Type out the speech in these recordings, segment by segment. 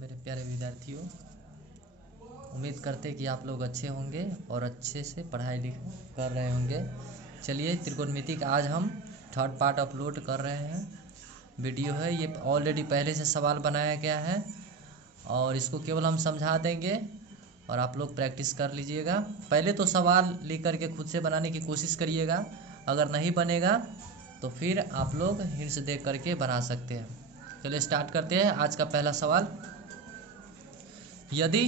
मेरे प्यारे विद्यार्थियों, उम्मीद करते कि आप लोग अच्छे होंगे और अच्छे से पढ़ाई लिखाई कर रहे होंगे। चलिए, त्रिकोणमिति का आज हम थर्ड पार्ट अपलोड कर रहे हैं। वीडियो है ये, ऑलरेडी पहले से सवाल बनाया गया है और इसको केवल हम समझा देंगे और आप लोग प्रैक्टिस कर लीजिएगा। पहले तो सवाल लेकर के खुद से बनाने की कोशिश करिएगा, अगर नहीं बनेगा तो फिर आप लोग हिंट्स देख करके बना सकते हैं। चलिए स्टार्ट करते हैं। आज का पहला सवाल, यदि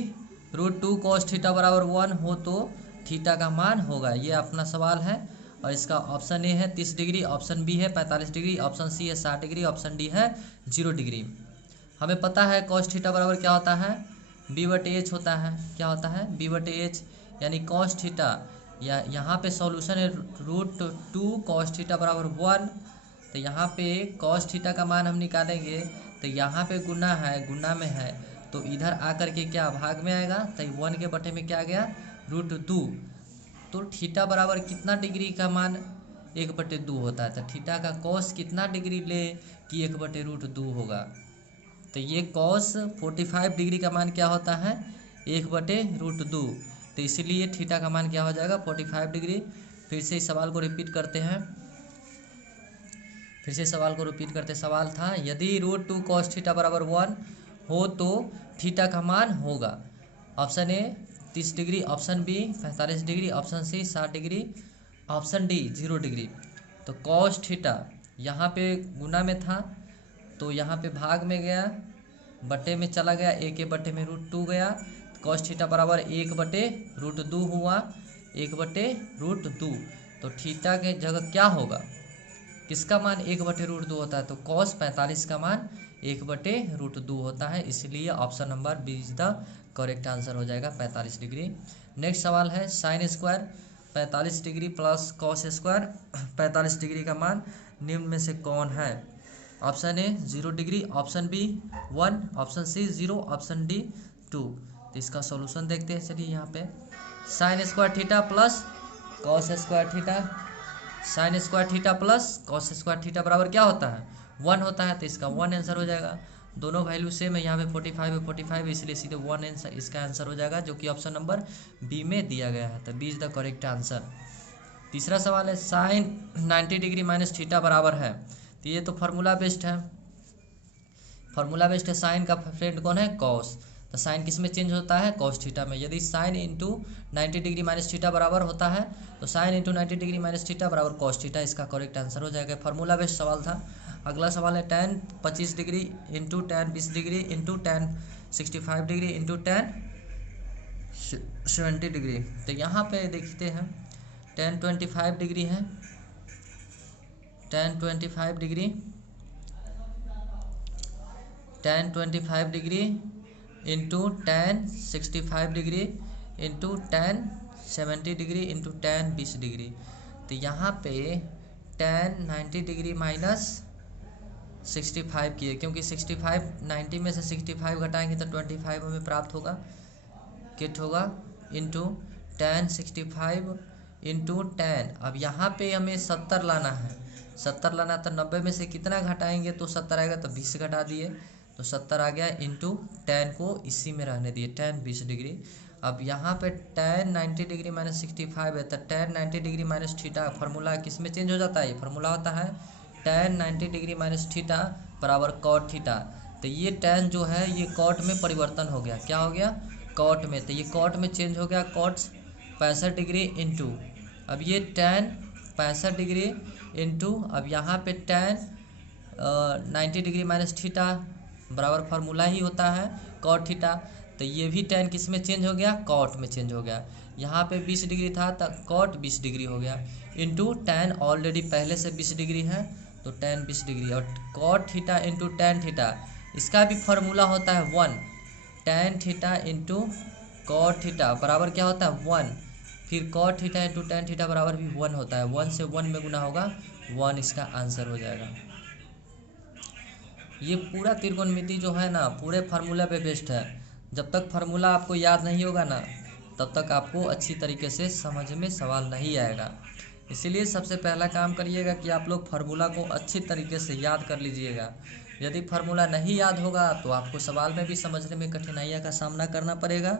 √2 cos थीटा बराबर 1 हो तो थीटा का मान होगा। ये अपना सवाल है और इसका ऑप्शन ए है 30 डिग्री, ऑप्शन बी है 45 डिग्री, ऑप्शन सी है 60 डिग्री, ऑप्शन डी है 0 डिग्री। हमें पता है cos थीटा बराबर क्या होता है, b/h होता है। क्या होता है, b/h, यानी cos थीटा, या यहाँ पे सॉल्यूशन है √2 cos थीटा बराबर 1, तो यहाँ पे cos थीटा का मान हम निकालेंगे तो यहाँ पे गुना है, गुना में है तो इधर आकर के क्या भाग में आएगा, तो 1 के बटे में क्या आ गया, √2। तो थीटा बराबर कितना डिग्री का मान 1/2 होता है, तो थीटा का cos कितना डिग्री ले कि 1/√2 होगा। तो ये cos 45 डिग्री का मान क्या होता है, 1/√2, तो इसीलिए थीटा का मान क्या हो जाएगा, 45 डिग्री। फिर से इस सवाल को रिपीट करते हैं, सवाल था यदि √2 cos थीटा बराबर 1 हो तो थीटा का मान होगा। Option A 30 degree, option B 45 degree, option C 60 degree, option D 0 degree. तो cos थीटा यहाँ पे गुना में था तो यहाँ पे भाग में गया, बटे में चला गया, a के बटे में √2 गया, cos थीटा बराबर 1/√2 हुआ, 1/√2। तो थीटा के जगह क्या होगा, किसका मान 1/√2 होता है, तो cos 45 का मान 1/√2 होता है, इसलिए option number B is the correct answer हो जाएगा, 45 डिग्री। नेक्स्ट सवाल है, sine square 45 degree plus cos square 45 degree का मान निम्न में से कौन है। Option A 0 degree, option B 1, option C 0, option D 2। तो इसका सॉल्यूशन देखते हैं। चलिए यहाँ पे sine square theta plus cos square theta, sine square theta plus cos square theta बराबर क्या होता है, 1 होता है, तो इसका 1 आंसर हो जाएगा। दोनों वैल्यू सेम है, यहाँ पे 45 है 45, इसलिए सीधे 1 आंसर इसका आंसर हो जाएगा, जो कि ऑप्शन नंबर बी में दिया गया है, तो B is the correct answer. तीसरा सवाल है, साइन 90 डिग्री माइनस थीटा बराबर है। तो ये तो फार्मूला बेस्ड है, साइन का फ्रेंड कौन है, कॉस। तो साइन किस में चेंज होता है, cos थीटा में। यदि sine into 90 degree minus theta बराबर होता है तो sine into 90 degree minus theta बराबर cos थीटा, इसका करेक्ट आंसर हो जाएगा। फार्मूला बेस्ड सवाल था। अगला सवाल है, tan 25 degree into tan 20 degree into tan 65 degree into tan 70 degree. तो यहाँ पे देखते हैं tan 25 डिग्री है, tan 25 degree into tan 65 degree into tan 70 degree into tan 20 degree. तो यहाँ पे tan 90 डिग्री माइनस 65 की है, क्योंकि 65 90 में से 65 घटाएंगे तो 25 हमें प्राप्त होगा, किट होगा, इंटू tan 65 इंटू tan। अब यहाँ पे हमें 70 लाना है, 70 लाना, तो 90 में से कितना घटाएंगे तो 70 आएगा, तो 20 घटा दिए तो 70 आ गया, इंटू tan को इसी में रहने दिए, tan 20 डिग्री। अब यहाँ पे tan 90 डिग्री माइनस 65 है, तो tan 90 degree minus theta formula किस में चेंज हो जाता है, ये फार्मूला होता है tan 90 डिग्री माइनस थीटा बराबर cot थीटा। तो ये tan जो है ये cot में परिवर्तन हो गया, क्या हो गया, cot में, तो ये cot में चेंज हो गया, cot 65 डिग्री इंटू, अब ये tan 65 डिग्री इंटू, अब यहाँ पे tan 90 डिग्री माइनस थीटा बराबर फार्मूला ही होता है cot थीटा। तो ये भी tan किस में चेंज हो गया, cot में चेंज हो गया। यहाँ पे 20 डिग्री था तो cot 20 डिग्री हो गया, इंटू tan ऑलरेडी पहले से 20 डिग्री है तो tan 20 डिग्री, और cot theta into tan theta, इसका भी फार्मूला होता है 1, tan theta into cot theta बराबर क्या होता है 1, फिर cot theta into tan theta बराबर भी 1 होता है, 1 से 1 में गुना होगा 1, इसका आंसर हो जाएगा। ये पूरा त्रिकोणमिति जो है ना पूरे फार्मूला पे बेस्ड है। जब तक फार्मूला आपको याद नहीं होगा ना तब तक आपको अच्छी तरीके से समझ में सवाल नहीं आएगा, इसीलिए सबसे पहला काम करिएगा कि आप लोग फार्मूला को अच्छी तरीके से याद कर लीजिएगा। यदि फार्मूला नहीं याद होगा तो आपको सवाल में भी समझने में कठिनाइयों का सामना करना पड़ेगा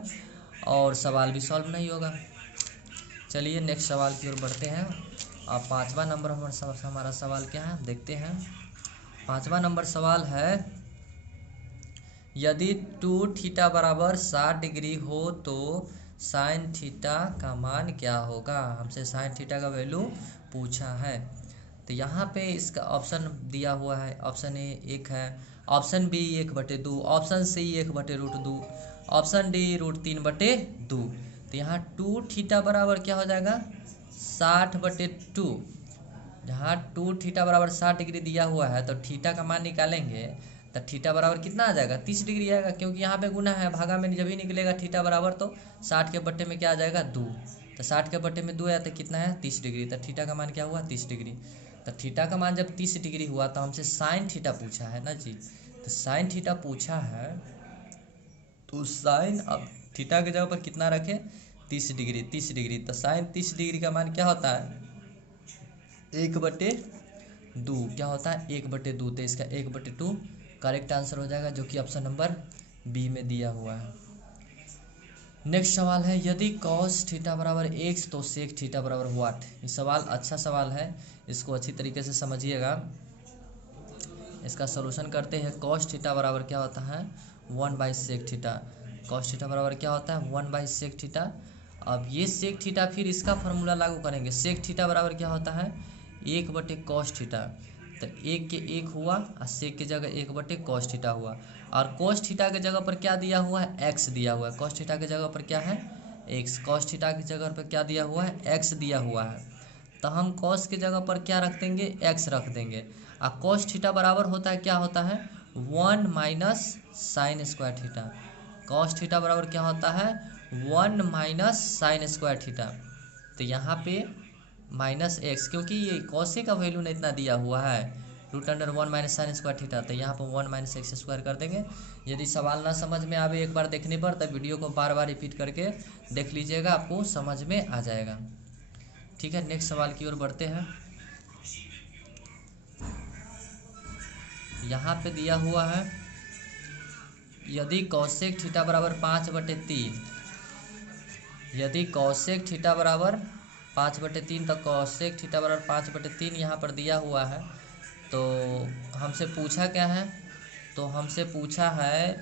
और सवाल भी सॉल्व नहीं होगा। चलिए नेक्स्ट सवाल की ओर बढ़ते हैं। अब 5वां नंबर हमारा सवाल क्या है देखते हैं। 5वां नंबर सवाल है, यदि 2 थीटा बराबर 60 डिग्री हो तो साइन थीटा का मान क्या होगा। हमसे साइन थीटा का वैल्यू पूछा है। तो यहाँ पे इसका ऑप्शन दिया हुआ है। ऑप्शन ए 1 है, option B 1/2, option C 1/√2, option D √3/2। तो यहाँ 2 थीटा बराबर क्या हो जाएगा 60/2। जहाँ 2 थीटा बराबर 60 डिग्री दिया हुआ है तो थीटा का मान निकालेंगे तो थीटा बराबर कितना आ जाएगा 30 डिग्री आएगा, क्योंकि यहाँ पे गुना है, भागा में जब ही निकलेगा थीटा बराबर तो 60 के बट्टे में क्या आ जाएगा 2। तो 60 के बट्टे में 2 आया तो कितना है 30 डिग्री। तो थीटा का मान क्या हुआ 30 डिग्री। तो थीटा का मान जब 30 डिग्री हुआ तो हमसे साइन थीटा पूछा है ना जी। तो साइन थीटा पूछा है तो साइन अब थीटा के जगह पर कितना रखें 30 डिग्री। 30 डिग्री तो साइन 30 डिग्री का मान क्या होता है 1/2। क्या होता है 1/2। तो इसका 1/2 करेक्ट आंसर हो जाएगा, जो कि ऑप्शन नंबर बी में दिया हुआ है। नेक्स्ट सवाल है, यदि cos थीटा बराबर x तो sec थीटा बराबर व्हाट। ये सवाल अच्छा सवाल है, इसको अच्छी तरीके से समझिएगा। इसका सलूशन करते हैं। cos थीटा बराबर क्या होता है 1/sec थीटा। cos थीटा बराबर क्या होता है 1/sec थीटा। अब ये sec थीटा फिर इसका फार्मूला लागू करेंगे। sec थीटा बराबर क्या होता है 1/cos थीटा। तो 1 के 1 हुआ और sec की जगह 1/cos थीटा हुआ। और cos थीटा के जगह पर क्या दिया हुआ है x दिया हुआ है। cos थीटा के जगह पर क्या है x। cos थीटा की जगह पर क्या दिया हुआ है x दिया हुआ है। तो हम cos की जगह पर क्या रख देंगे x रख देंगे। और cos थीटा बराबर होता है क्या होता है 1 minus sign square theta. cos theta बराबर क्या होता है 1 माइनस साइन स्क्वायर थीटा। तो यहाँ पे माइनस एक्स, क्योंकि ये कॉसे का वैल्यू ने इतना दिया हुआ है √1 माइनस साइन स्क्वायर थीटा। तो यहाँ पर 1 माइनस एक्स स्क्वायर कर देंगे। यदि सवाल ना समझ में आवे एक बार देखने पर, तब वीडियो को बार बार रिपीट करके देख लीजिएगा, आपको समझ में आ जाएगा। ठीक है, नेक्स्ट सवाल की ओर बढ़ते हैं। यहाँ पे दिया हुआ है, यदि कॉसेक थीटा बराबर 5/3, यदि कॉसेक थीटा बराबर 5/3 तो कॉसेक थीटा बराबर 5/3 यहाँ पर दिया हुआ है। तो हमसे पूछा क्या है, तो हमसे पूछा है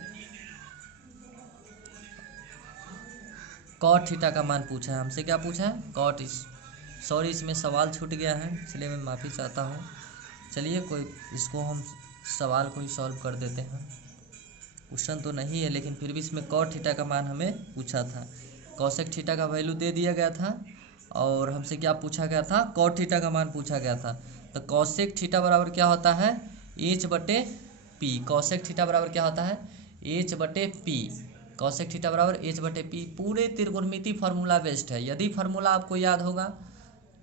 कॉट थीटा का मान पूछा है। हमसे क्या पूछा है कॉट। सॉरी इसमें सवाल छूट गया है, इसलिए मैं माफ़ी चाहता हूँ। चलिए कोई इसको हम सवाल को ही सॉल्व कर देते हैं। क्वेश्चन तो नहीं है लेकिन फिर भी इसमें कॉट थीटा का मान हमें पूछा था। कॉसेक थीटा का वैल्यू दे दिया गया था और हमसे क्या पूछा गया था कॉट थीटा का मान पूछा गया था। तो कॉसेक थीटा बराबर क्या होता है h/p। कॉसेक थीटा बराबर क्या होता है h/p। कॉसेक थीटा बराबर h/p। पूरे त्रिकोणमिति फार्मूला बेस्ड है। यदि फार्मूला आपको याद होगा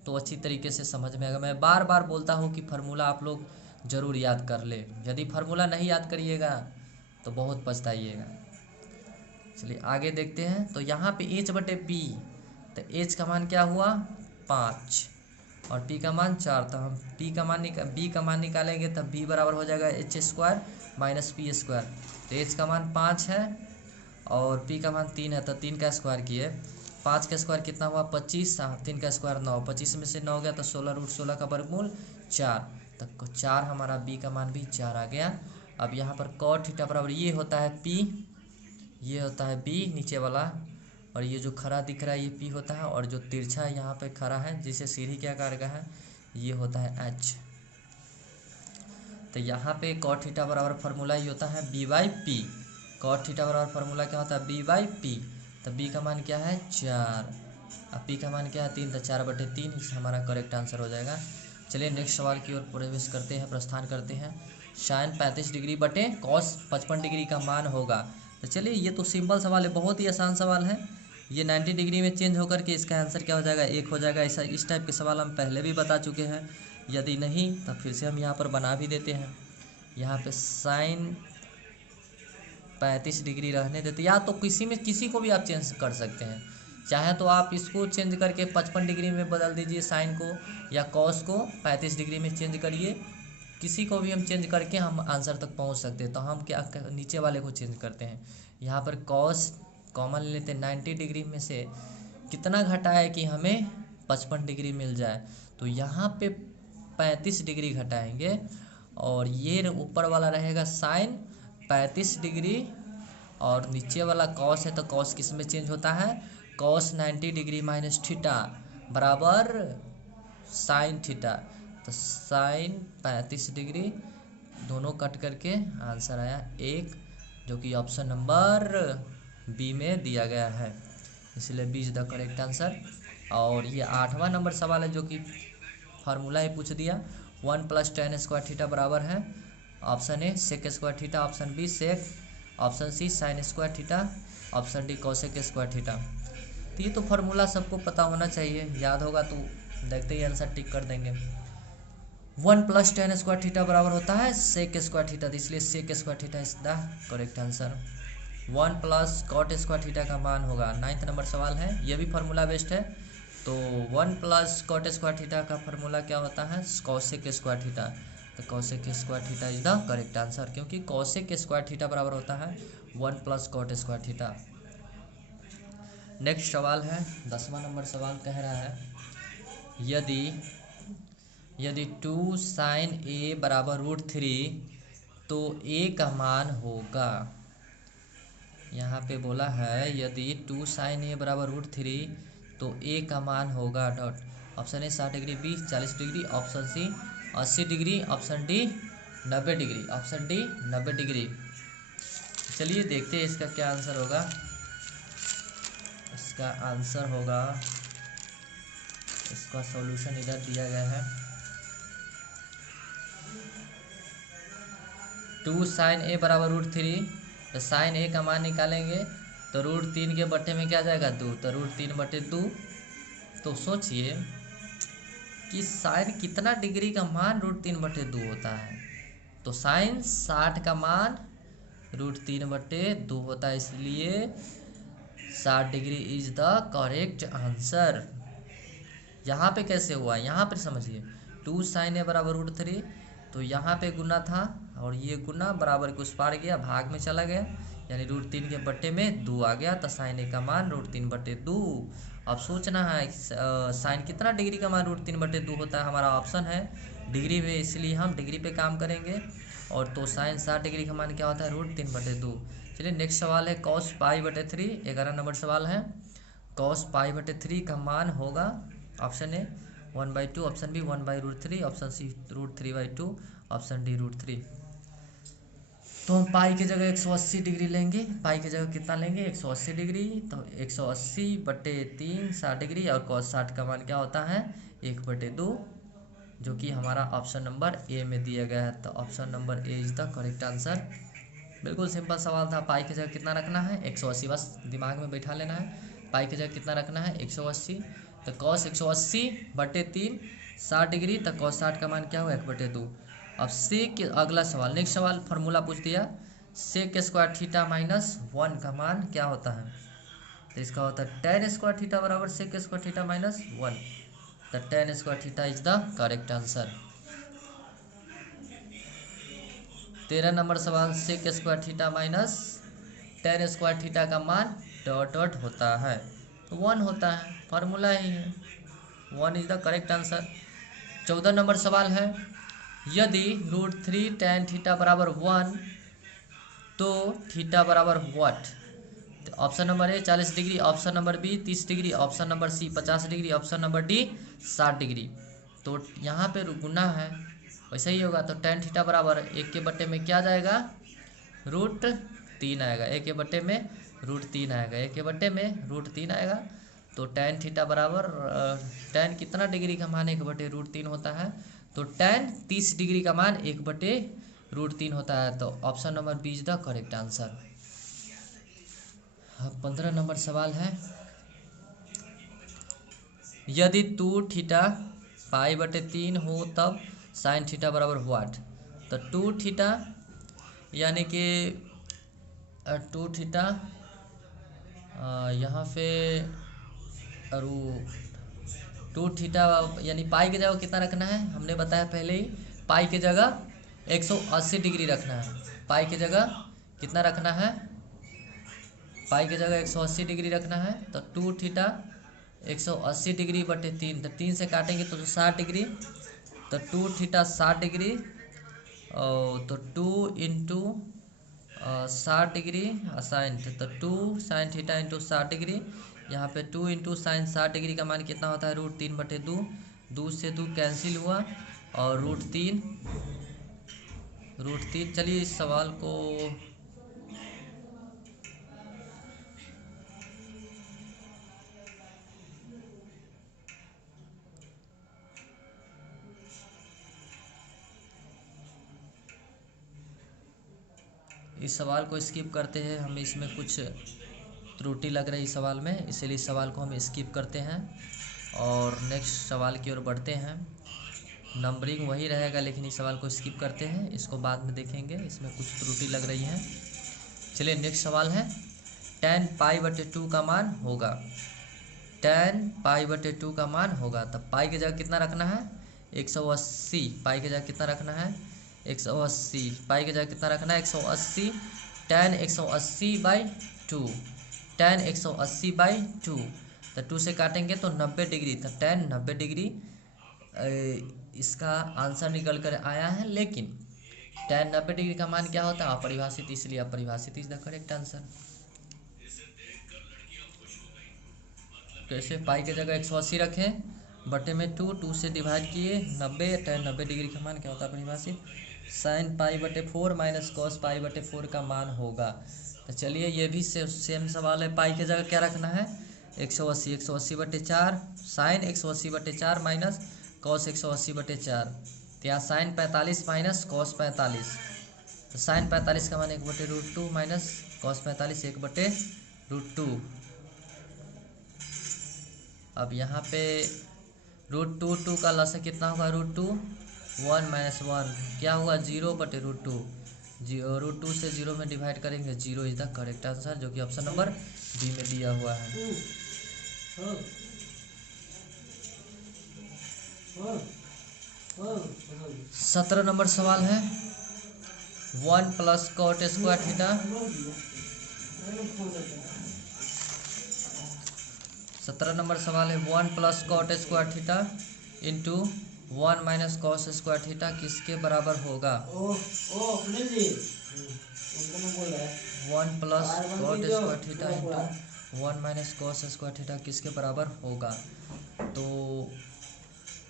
तो अच्छी तरीके से समझ में आएगा। मैं बार बार बोलता हूँ कि फार्मूला आप लोग ज़रूर याद कर ले। यदि फार्मूला नहीं याद करिएगा तो बहुत पछताइएगा। चलिए आगे देखते हैं। तो यहाँ पे h/p, तो h का मान क्या हुआ 5 और p का मान 4। तो हम b का मान निकालेंगे तब b बराबर हो जाएगा h² माइनस p²। तो h का मान 5 है और p का मान 3 है, तो 3 का स्क्वायर किए। 5 का स्क्वायर कितना हुआ 25, 3 का स्क्वायर 9, 25 में से 9 गया तो 16 का वर्गमूल 4। तो 4 हमारा b का मान भी 4 आ गया। अब यहाँ पर कॉट थीटा बराबर ये होता है p, ये होता है b नीचे वाला, और ये जो खड़ा दिख रहा है ये p होता है, और जो तिरछा यहाँ पे खड़ा है जिसे सीढ़ी के आकार का है ये होता है h। तो यहाँ पे कॉट थीटा बराबर फार्मूला ये होता है b/p। कॉट थीटा बराबर फार्मूला क्या होता है b/p। तो b का मान क्या है 4 और p का मान क्या है 3, तो 4/3 हमारा करेक्ट आंसर हो जाएगा। चलिए नेक्स्ट सवाल की ओर प्रवेश करते हैं, प्रस्थान करते हैं। साइन 35 डिग्री बटे कॉस 55 डिग्री का मान होगा। तो चलिए ये तो सिंपल सवाल है, बहुत ही आसान सवाल है। ये 90 डिग्री में चेंज होकर के इसका आंसर क्या हो जाएगा 1 हो जाएगा। ऐसा इस टाइप के सवाल हम पहले भी बता चुके हैं। यदि नहीं तो फिर से हम यहाँ पर बना भी देते हैं। यहाँ पे साइन 35 डिग्री रहने देते, या तो किसी को भी आप चेंज कर सकते हैं। चाहे तो आप इसको चेंज करके 55 डिग्री में बदल दीजिए साइन को, या कॉस को 35 डिग्री में चेंज करिए, किसी को भी हम चेंज करके हम आंसर तक पहुंच सकते हैं। तो हम क्या नीचे वाले को चेंज करते हैं, यहाँ पर कॉस कॉमन लेते हैं, 90 डिग्री में से कितना घटाए कि हमें 55 डिग्री मिल जाए, तो यहाँ पे 35 डिग्री घटाएंगे, और ये ऊपर वाला रहेगा साइन 35 डिग्री, और नीचे वाला कॉस है तो कॉस किस में चेंज होता है, कॉस 90 डिग्री माइनस थीटा बराबर साइन थीटा, तो साइन 35 डिग्री, दोनों कट करके आंसर आया 1, जो कि ऑप्शन नंबर बी में दिया गया है, इसलिए B is the correct answer. और ये 8वां नंबर सवाल है जो कि फार्मूला ही पूछ दिया, 1 + tan स्क्वायर थीटा बराबर है option A sec square theta, option B sec, option C sine square theta, option D cosec square theta. तो ये तो फार्मूला सबको पता होना चाहिए, याद होगा तो देखते ही आंसर टिक कर देंगे। 1 + tan स्क्वायर थीटा बराबर होता है सेक स्क्वायर थीटा, इसलिए sec square theta is the correct answer. 1 + cot square theta का मान होगा, 9th नंबर सवाल है, ये भी फार्मूला बेस्ड है। तो 1 + cot स्क्वायर थीटा का फार्मूला क्या होता है, कोसेक स्क्वायर थीटा, तो cosec square theta is the correct answer, क्योंकि कोसेक स्क्वायर थीटा बराबर होता है 1 + cot स्क्वायर थीटा। नेक्स्ट सवाल है 10वां नंबर सवाल, कह रहा है यदि 2 sin a बराबर √3 तो a का मान होगा। यहाँ पे बोला है यदि 2 sin a बराबर √3 तो a का मान होगा dot, option A 60 degree, B 40 degree, option C 80 degree, option D 90 degree, option D 90 degree. चलिए देखते हैं इसका क्या आंसर होगा। इसका आंसर होगा, इसका सॉल्यूशन इधर दिया गया है, 2 sin a बराबर √3, तो साइन ए का मान निकालेंगे तो √3 के बट्टे में क्या जाएगा 2, तो √3/2। तो सोचिए कि साइन कितना डिग्री का मान √3/2 होता है, तो साइन 60 का मान √3/2 होता है, इसलिए 60 degree is the correct answer. यहाँ पे कैसे हुआ, यहाँ पे समझिए, 2 sin a बराबर √3, तो यहाँ पे गुना था और ये गुना बराबर के उस पार गया, भाग में चला गया, यानी √3 के बट्टे में 2 आ गया, तो साइन ए का मान √3/2। अब सोचना है साइन कितना डिग्री का मान √3/2 होता है, हमारा ऑप्शन है डिग्री में, इसलिए हम डिग्री पे काम करेंगे, और तो साइन 60 डिग्री का मान क्या होता है √3/2। चलिए नेक्स्ट सवाल है cos π/3, 11 नंबर सवाल है, cos π/3 का मान होगा option A 1/2, option B 1/√3, option C √3/2, option D √3। तो हम पाई की जगह 180 डिग्री लेंगे, पाई की जगह कितना लेंगे 180 डिग्री, तो 180/3 60 डिग्री, और cos 60 का मान क्या होता है 1/2, जो कि हमारा ऑप्शन नंबर ए में दिया गया है, तो option number A is the correct answer. बिल्कुल सिंपल सवाल था, पाई की जगह कितना रखना है 180, बस दिमाग में बैठा लेना है, पाई की जगह कितना रखना है 180, तो cos 180/3 60 डिग्री, तो cos 60 का मान क्या हुआ 1/2। अब सेक, अगला सवाल नेक्स्ट सवाल फार्मूला पूछ दिया, सेक स्क्वायर थीटा -1 का मान क्या होता है, तो इसका होता है tan स्क्वायर थीटा बराबर सेक स्क्वायर थीटा -1, तो tan square theta is the correct answer. 13 number सवाल, sec square theta tan square theta का मान डॉट डॉट होता है, तो 1 होता है, फार्मूला ही है, 1 is the correct answer. 14 number सवाल है, यदि √3 tan थीटा बराबर 1 तो थीटा बराबर व्हाट, तो option number A 40 degree, option number B 30 degree, option number C 50 degree, option number D 60 degree. तो यहाँ पे गुना है, वैसे ही होगा, तो tan थीटा बराबर 1 के बट्टे में क्या जाएगा √3 आएगा, 1 के बट्टे में √3 आएगा, 1 के बट्टे में √3 आएगा, तो tan थीटा बराबर tan कितना डिग्री का मान 1/√3 होता है, तो tan 30 डिग्री का मान 1/√3 होता है, तो option number B is the correct answer. 15 नंबर सवाल है, यदि 2 थीटा π/3 हो तब साइन थीटा बराबर व्हाट, तो 2 थीटा यानी कि 2 थीटा यहाँ पे रूट 2 थीटा यानी पाई की जगह कितना रखना है, हमने बताया पहले ही, पाई की जगह 180 डिग्री रखना है। पाई की जगह कितना रखना है, पाई की जगह 180 डिग्री रखना है। तो 2 थीटा 180 डिग्री बटे 3, तो 3 से काटेंगे तो 60 डिग्री, तो 2 थीटा 60 डिग्री, और तो 2 इंटू 60 डिग्री साइन, तो 2 साइन थीटा इंटू 60 डिग्री। यहाँ पे 2 इंटू साइन 60 डिग्री का मान कितना होता है, √3/2, 2 से 2 कैंसिल हुआ, और √3। चलिए इस सवाल को स्किप करते हैं, हमें इसमें कुछ त्रुटि लग रही है सवाल में, इसलिए इस सवाल को हम स्किप करते हैं और नेक्स्ट सवाल की ओर बढ़ते हैं। नंबरिंग वही रहेगा लेकिन इस सवाल को स्किप करते हैं, इसको बाद में देखेंगे, इसमें कुछ त्रुटि लग रही है। चलिए नेक्स्ट सवाल है, tan π/2 का मान होगा। tan π/2 का मान होगा, तब पाई की जगह कितना रखना है, 180। पाई की जगह कितना रखना है, 180। पाई की जगह कितना रखना है, 180। tan 180/2, tan 180/2, तो 2 से काटेंगे तो 90 डिग्री, तो tan 90 डिग्री इसका आंसर निकल कर आया है। लेकिन tan 90 डिग्री का मान क्या होता है, अपरिभाषित, इसलिए अपरिभाषित इज द करेक्ट आंसर। कैसे, पाई की जगह 180 रखें, बटे में 2 से डिवाइड किए 90, tan 90 डिग्री का मान क्या होता है, परिभाषित, sin π/4 माइनस cos π/4 का मान होगा। तो चलिए ये भी सेम सवाल है, पाई की जगह क्या रखना है, 180, 180/4, साइन 180/4 माइनस cos 180/4, तो यहाँ साइन 45 माइनस cos 45, तो साइन 45 का मान 1/√2 माइनस cos 45 1/√2। अब यहाँ पे √2 का लसा कितना होगा, √2, 1 माइनस 1 क्या होगा, 0/√2, √2 से 0 में डिवाइड करेंगे, 0 इज द करेक्ट आंसर, जो कि ऑप्शन नंबर बी में दिया हुआ है। 17 नंबर सवाल है, 1 + cot स्क्वायर थीटा, 17 नंबर सवाल है, 1 + cot square theta into 1 minus cos square theta किसके बराबर होगा। 1 + cot square theta into 1 minus cos square theta किसके बराबर होगा। तो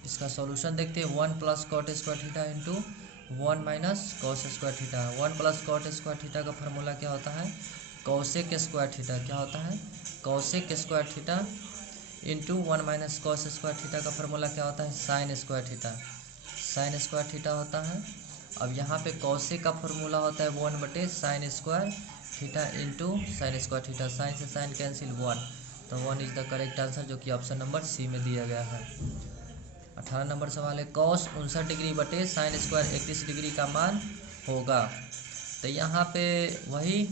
इसका सॉल्यूशन देखते हैं, 1 + cot square theta into 1 minus cos square theta. 1 + cot square theta का फार्मूला क्या होता है, cosec स्क्वायर थीटा, क्या होता है, cosec square theta into 1 minus cos square theta का फार्मूला क्या होता है, sine square theta, sine square theta होता है। अब यहाँ पे cosec का फार्मूला होता है 1/sin square theta into sine square theta, sine से साइन कैंसिल 1, तो 1 इज द करेक्ट आंसर, जो कि ऑप्शन नंबर सी में दिया गया है। 18 नंबर सवाल है, cos 59 डिग्री बटे साइन स्क्वायर 31 डिग्री का मान होगा। तो यहाँ पे वही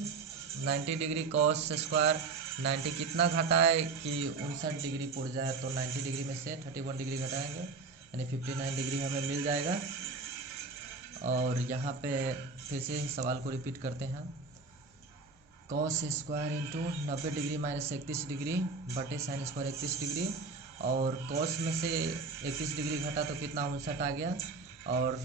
90 डिग्री cos स्क्वायर 90 कितना घटाए कि 59 डिग्री पुर जाए, तो 90 डिग्री में से 31 डिग्री घटाएंगे, यानी 59 डिग्री हमें मिल जाएगा। और यहाँ पे फिर से सवाल को रिपीट करते हैं, cos square into 90 degree minus 31 degree बटे साइन स्क्वायर 31 डिग्री, और cos में से 31 डिग्री घटा तो कितना 59 आ गया, और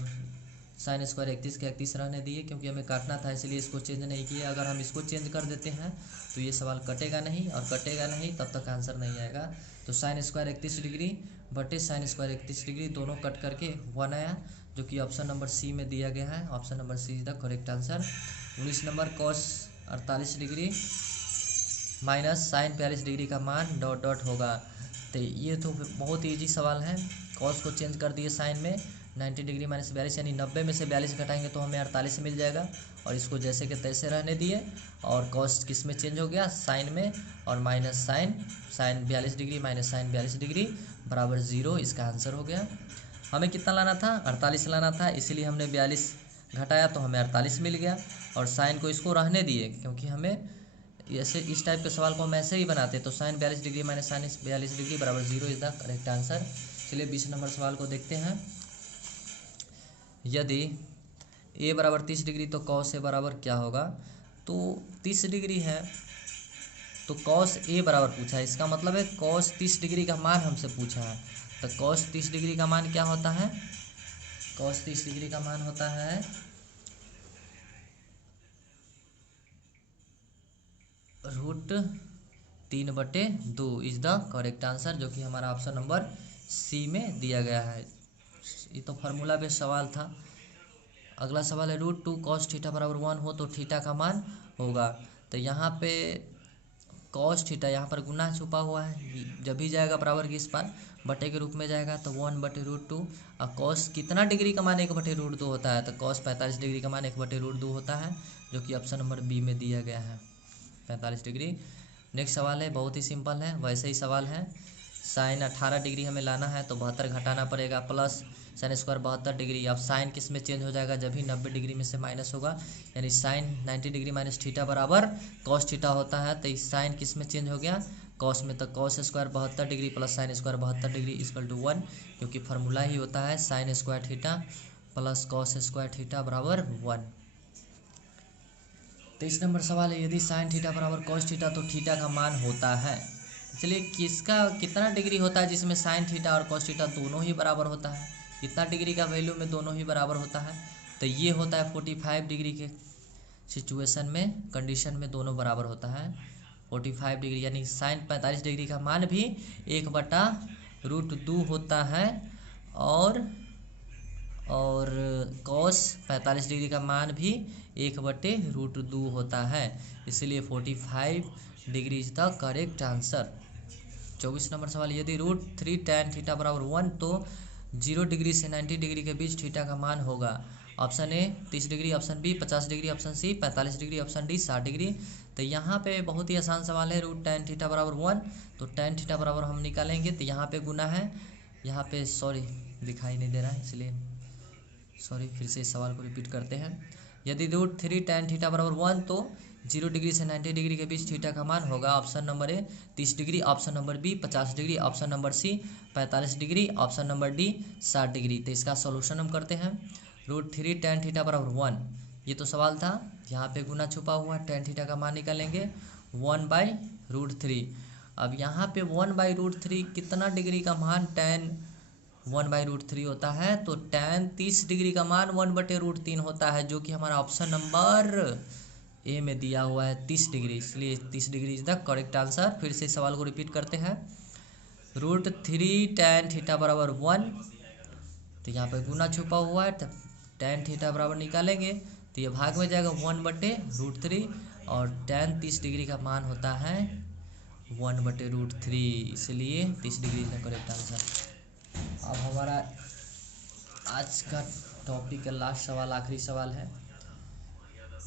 साइन स्क्वायर 31 के 31 रहने दिए क्योंकि हमें काटना था, इसलिए इसको चेंज नहीं किया। अगर हम इसको चेंज कर देते हैं तो ये सवाल कटेगा नहीं, और कटेगा नहीं तब तक आंसर नहीं आएगा। तो साइन स्क्वायर 31 डिग्री बटे साइन स्क्वायर 31 डिग्री दोनों कट करके 1 आया, जो कि ऑप्शन नंबर सी में दिया गया है। Option number C is the correct answer. 19 नंबर, cos 48 degree minus sine 42 degree का मान ... होगा। तो ये तो बहुत ईजी सवाल है, cos को चेंज कर दिए साइन में, 90 डिग्री माइनस 42 यानी 90 में से 42 घटाएंगे तो हमें 48 मिल जाएगा, और इसको जैसे कि तैसे रहने दिए। और cos किस में चेंज हो गया, साइन में, और minus sine 42 degree minus sine 42 degree बराबर 0, इसका आंसर हो गया। हमें कितना लाना था, 48 लाना था, इसीलिए हमने 42 घटाया तो हमें 48 मिल गया, और साइन को इसको रहने दिए क्योंकि हमें ऐसे इस टाइप के सवाल को हम ऐसे ही बनाते हैं। तो sine 42 degree minus sine 42 degree बराबर 0 इज द करेक्ट आंसर। चलिए 20 नंबर सवाल को देखते हैं। यदि ए बराबर 30 डिग्री तो कॉस ए बराबर क्या होगा। तो 30 डिग्री है तो कॉस ए बराबर पूछा है, इसका मतलब है कॉस 30 डिग्री का मान हमसे पूछा है। तो कॉस 30 डिग्री का मान क्या होता है, कॉस 30 डिग्री का मान होता है √3/2 इज द करेक्ट आंसर, जो कि हमारा ऑप्शन नंबर सी में दिया गया है। ये तो फार्मूला बेस्ड सवाल था। अगला सवाल है √2 cos थीटा बराबर 1 हो तो थीटा का मान होगा। तो यहाँ पे cos थीटा यहाँ पर गुना छुपा हुआ है, जब भी जाएगा बराबर की इस पार बटे के रूप में जाएगा तो 1/√2। और cos कितना डिग्री का मान 1/√2 होता है, तो cos 45 डिग्री का मान 1/√2 होता है, जो कि ऑप्शन नंबर बी में दिया गया है 45 डिग्री। नेक्स्ट सवाल है बहुत ही सिंपल है, वैसे ही सवाल है। साइन 18 डिग्री हमें लाना है तो 72 घटाना पड़ेगा प्लस साइन स्क्वायर 72 डिग्री। अब साइन किस में चेंज हो जाएगा, जब भी 90 डिग्री में से माइनस होगा, यानी साइन 90 डिग्री माइनस थीटा बराबर कॉस थीटा होता है। तो इस साइन किस में चेंज हो गया, कॉस में। तो cos square 72 degree plus sine square 72 degree equal to 1, क्योंकि फार्मूला ही होता है sine square theta plus cos square theta बराबर 1। 23 नंबर सवाल है, यदि साइन थीटा बराबर कॉस थीटा तो थीटा का मान होता है। चलिए किसका कितना डिग्री होता है जिसमें साइन थीटा और कॉस थीटा दोनों ही बराबर होता है, कितना डिग्री का वैल्यू में दोनों ही बराबर होता है। तो ये होता है 45 डिग्री के सिचुएशन में, कंडीशन में दोनों बराबर होता है 45 डिग्री, यानी साइन 45 डिग्री का मान भी 1/√2 होता है और कॉस 45 डिग्री का मान भी 1/√2 होता है, इसलिए 45 degree is the correct answer. 24 number सवाल, यदि √3 tan थीटा बराबर 1 तो 0 डिग्री से 90 डिग्री के बीच थीटा का मान होगा। Option A 30 degree, option B 50 degree, option C 45 degree, option D 60 degree. तो यहाँ पे बहुत ही आसान सवाल है, √tan थीटा बराबर 1 तो tan थीटा बराबर हम निकालेंगे तो यहाँ पे गुना है, यहाँ पे सॉरी दिखाई नहीं दे रहा है इसलिए सॉरी, फिर से इस सवाल को रिपीट करते हैं। यदि √3 tan थीटा बराबर 1 तो 0 डिग्री से 90 डिग्री के बीच थीटा का मान होगा। Option number A 30 degree, option number B 50 degree, option number C 45 degree, option number D 60 degree. तो इसका सॉल्यूशन हम करते हैं। √3 tan थीटा बराबर 1, ये तो सवाल था, यहाँ पे गुना छुपा हुआ है, tan थीटा का मान निकालेंगे 1/√3। अब यहाँ पे 1/√3 कितना डिग्री का मान tan 1/√3 होता है, तो tan 30 डिग्री का मान 1/√3 होता है, जो कि हमारा ऑप्शन नंबर ए में दिया हुआ है 30 डिग्री, इसलिए 30 degree is the correct answer. फिर से सवाल को रिपीट करते हैं। √3 tan थीटा बराबर 1, तो यहाँ पर गुना छुपा हुआ है, तो tan थीटा बराबर निकालेंगे तो ये भाग में जाएगा 1/√3 और tan 30 डिग्री का मान होता है 1/√3, इसलिए 30 degree is the correct answer. अब हमारा आज का टॉपिक का लास्ट सवाल, आखिरी सवाल है।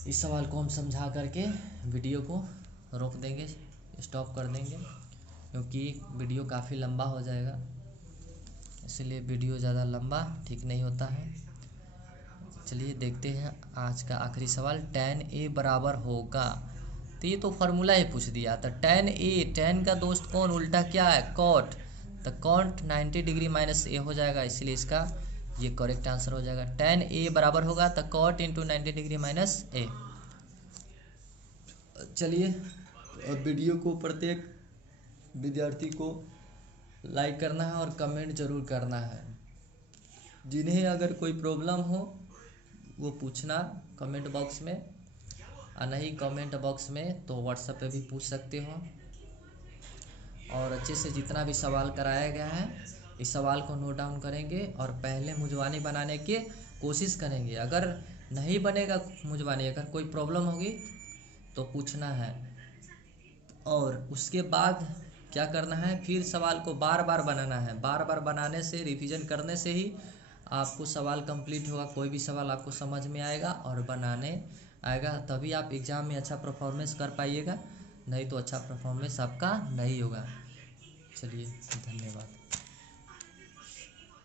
इस सवाल को हम समझा करके वीडियो को रोक देंगे, स्टॉप कर देंगे, क्योंकि वीडियो काफ़ी लंबा हो जाएगा, इसलिए वीडियो ज़्यादा लंबा ठीक नहीं होता है। चलिए देखते हैं आज का आखिरी सवाल। tan a बराबर होगा, तो ये तो फार्मूला ही पूछ दिया था। tan a, tan का दोस्त कौन, उल्टा क्या है cot, तो cot 90 डिग्री माइनस ए हो जाएगा, इसलिए इसका ये करेक्ट आंसर हो जाएगा। tan a बराबर होगा तो cot इंटू 90 डिग्री माइनस ए। चलिए अब वीडियो को प्रत्येक विद्यार्थी को लाइक करना है और कमेंट जरूर करना है। जिन्हें अगर कोई प्रॉब्लम हो वो पूछना कमेंट बॉक्स में, और नहीं कमेंट बॉक्स में तो व्हाट्सएप पे भी पूछ सकते हो। और अच्छे से जितना भी सवाल कराया गया है इस सवाल को नोट डाउन करेंगे और पहले मुजवानी बनाने की कोशिश करेंगे। अगर नहीं बनेगा मुजवानी, अगर कोई प्रॉब्लम होगी तो पूछना है, और उसके बाद क्या करना है, फिर सवाल को बार बार बनाना है। बार बार बनाने से, रिवीजन करने से ही आपको सवाल कंप्लीट होगा, कोई भी सवाल आपको समझ में आएगा और बनाने आएगा, तभी आप एग्ज़ाम में अच्छा परफॉर्मेंस कर पाइएगा, नहीं तो अच्छा परफॉर्मेंस आपका नहीं होगा। चलिए धन्यवाद।